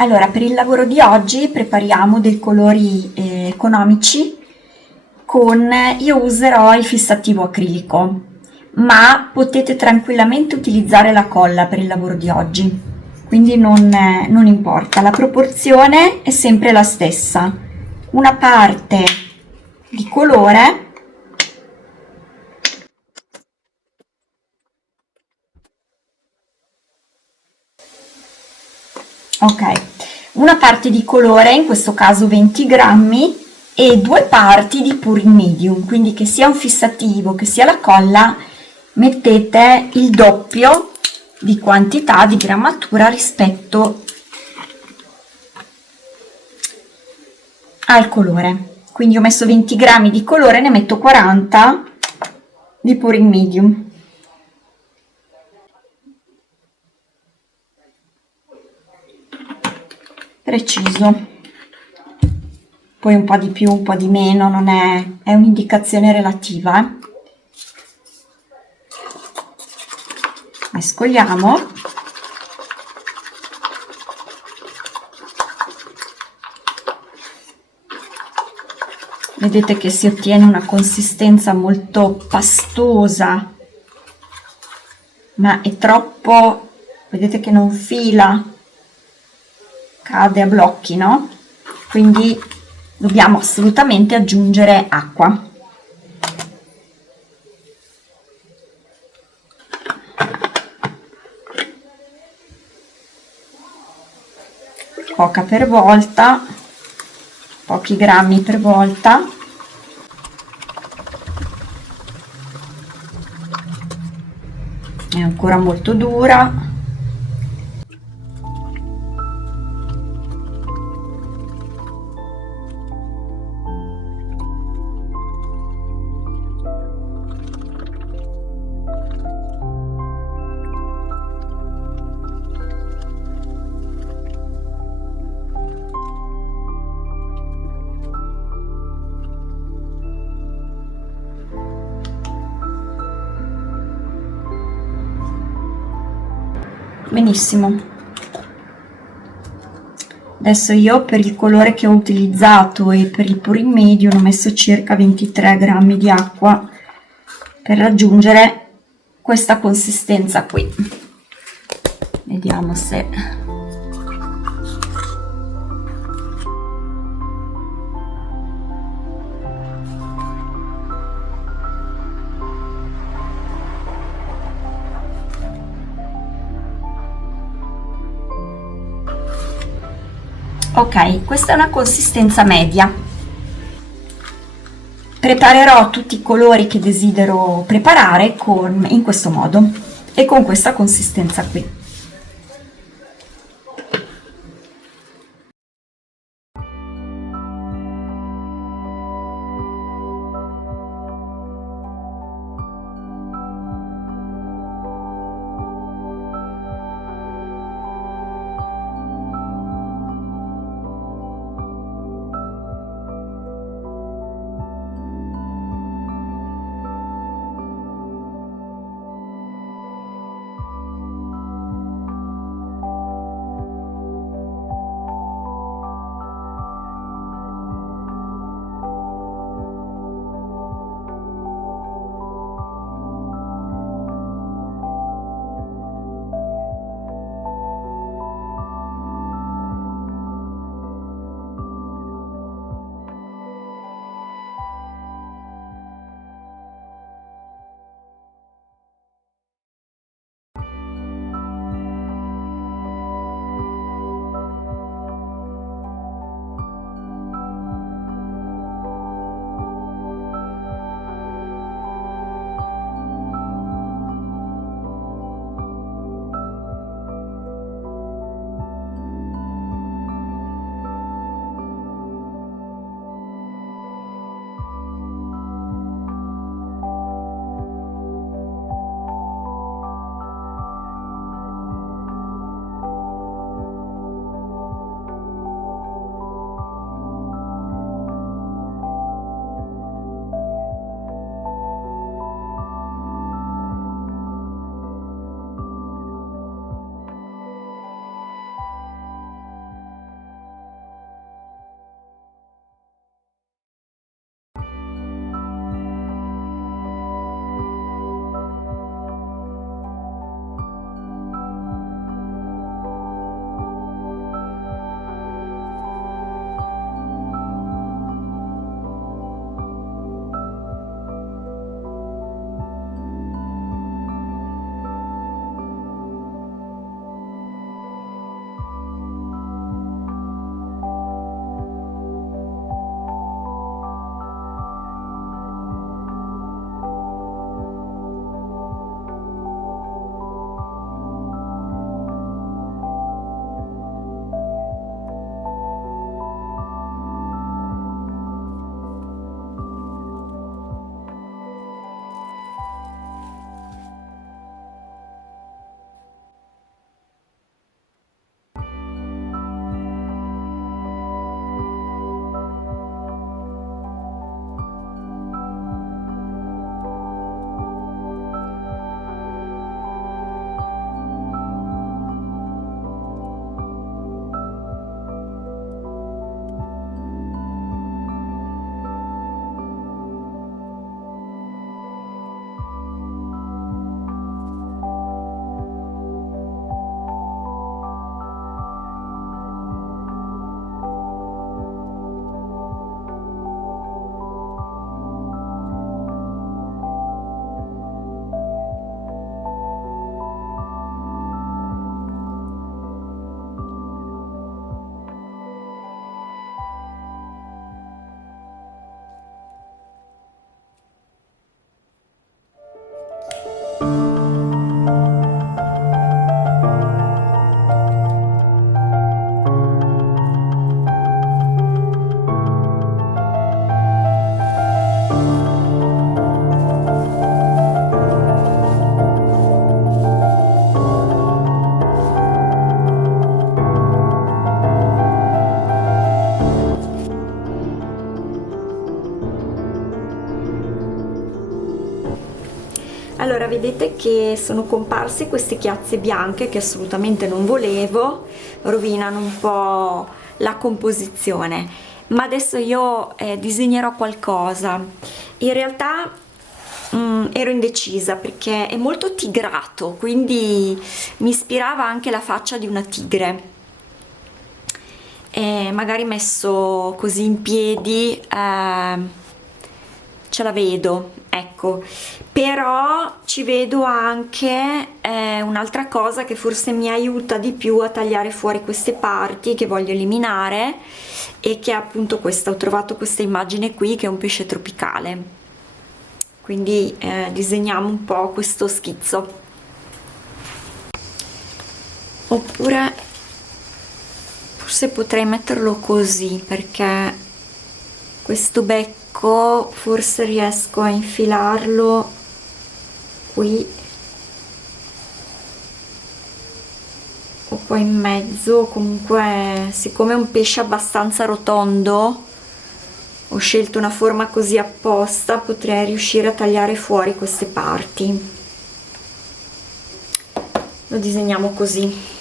Allora, per il lavoro di oggi prepariamo dei colori economici io userò il fissativo acrilico, ma potete tranquillamente utilizzare la colla per il lavoro di oggi, quindi non importa, la proporzione è sempre la stessa. Una parte di colore. Ok, una parte di colore, in questo caso 20 grammi, e due parti di Pouring Medium, quindi che sia un fissativo che sia la colla, mettete il doppio di quantità di grammatura rispetto al colore. Quindi ho messo 20 grammi di colore, ne metto 40 di Pouring Medium. Preciso, poi un po' di più, un po' di meno, non è un'indicazione relativa. Mescoliamo. Vedete che si ottiene una consistenza molto pastosa, ma è troppo, vedete che non fila, cade a blocchi, no? Quindi dobbiamo assolutamente aggiungere acqua. Poca per volta, pochi grammi per volta. È ancora molto dura. Benissimo, adesso io per il colore che ho utilizzato e per il Pouring Medium ho messo circa 23 grammi di acqua per raggiungere questa consistenza qui. Vediamo se ok, questa è una consistenza media. Preparerò tutti i colori che desidero preparare in questo modo e con questa consistenza qui. vedete che sono comparse queste chiazze bianche che assolutamente non volevo, rovinano un po' la composizione, ma adesso io disegnerò qualcosa. In realtà ero indecisa perché è molto tigrato, quindi mi ispirava anche la faccia di una tigre, e magari messo così in piedi ce la vedo, ecco. Però ci vedo anche un'altra cosa che forse mi aiuta di più a tagliare fuori queste parti che voglio eliminare, e che è appunto questa. Ho trovato questa immagine qui che è un pesce tropicale, quindi disegniamo un po' questo schizzo. Oppure forse potrei metterlo così, perché questo becco forse riesco a infilarlo qui o qua in mezzo. Comunque, siccome è un pesce abbastanza rotondo, ho scelto una forma così apposta, potrei riuscire a tagliare fuori queste parti. Lo disegniamo così.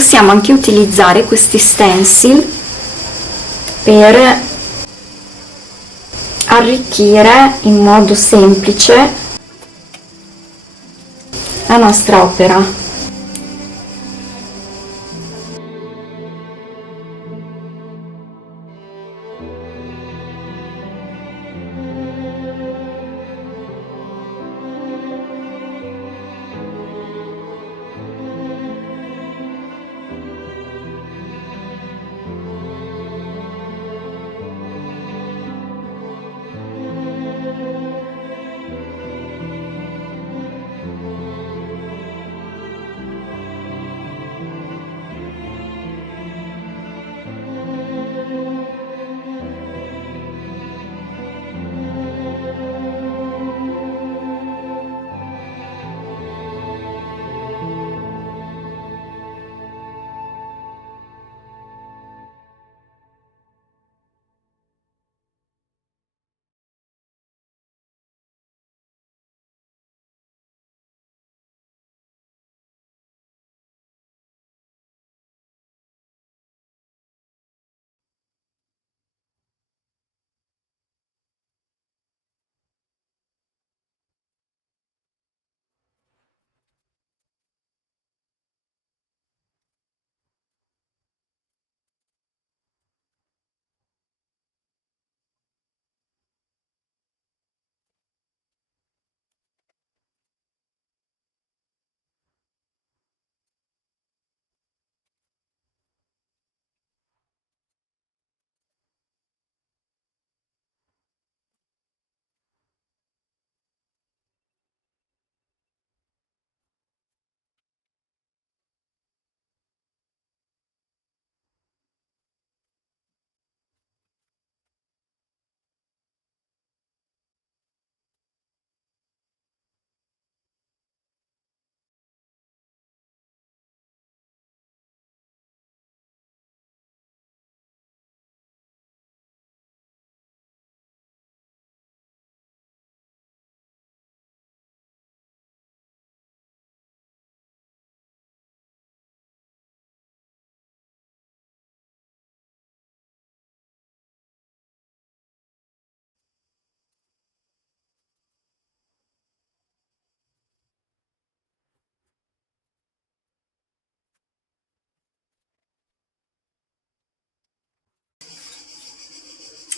possiamo anche utilizzare questi stencil per arricchire in modo semplice la nostra opera.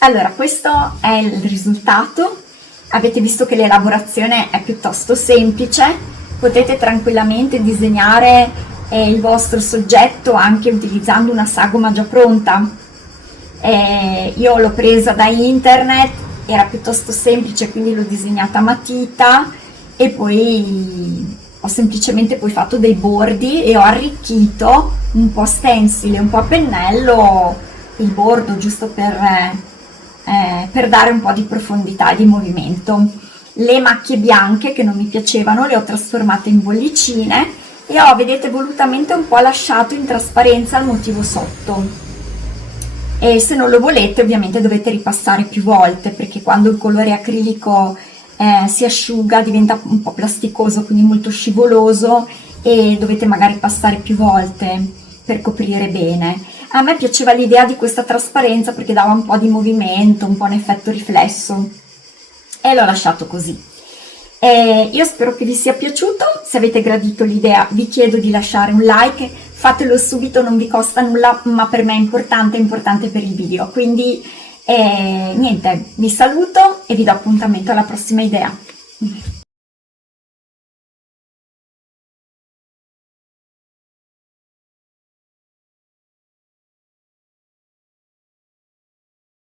Allora, questo è il risultato. Avete visto che l'elaborazione è piuttosto semplice, potete tranquillamente disegnare il vostro soggetto anche utilizzando una sagoma già pronta. Io l'ho presa da internet, era piuttosto semplice, quindi l'ho disegnata a matita e poi ho semplicemente poi fatto dei bordi e ho arricchito un po' stencil e un po' a pennello il bordo, giusto per dare un po' di profondità e di movimento. Le macchie bianche che non mi piacevano le ho trasformate in bollicine e ho, vedete, volutamente un po' lasciato in trasparenza il motivo sotto. E se non lo volete ovviamente dovete ripassare più volte, perché quando il colore acrilico si asciuga diventa un po' plasticoso, quindi molto scivoloso, e dovete magari passare più volte per coprire bene. A me piaceva l'idea di questa trasparenza perché dava un po' di movimento, un po' un effetto riflesso, e l'ho lasciato così. Io spero che vi sia piaciuto. Se avete gradito l'idea vi chiedo di lasciare un like, fatelo subito, non vi costa nulla, ma per me è importante per il video. Quindi niente, vi saluto e vi do appuntamento alla prossima idea.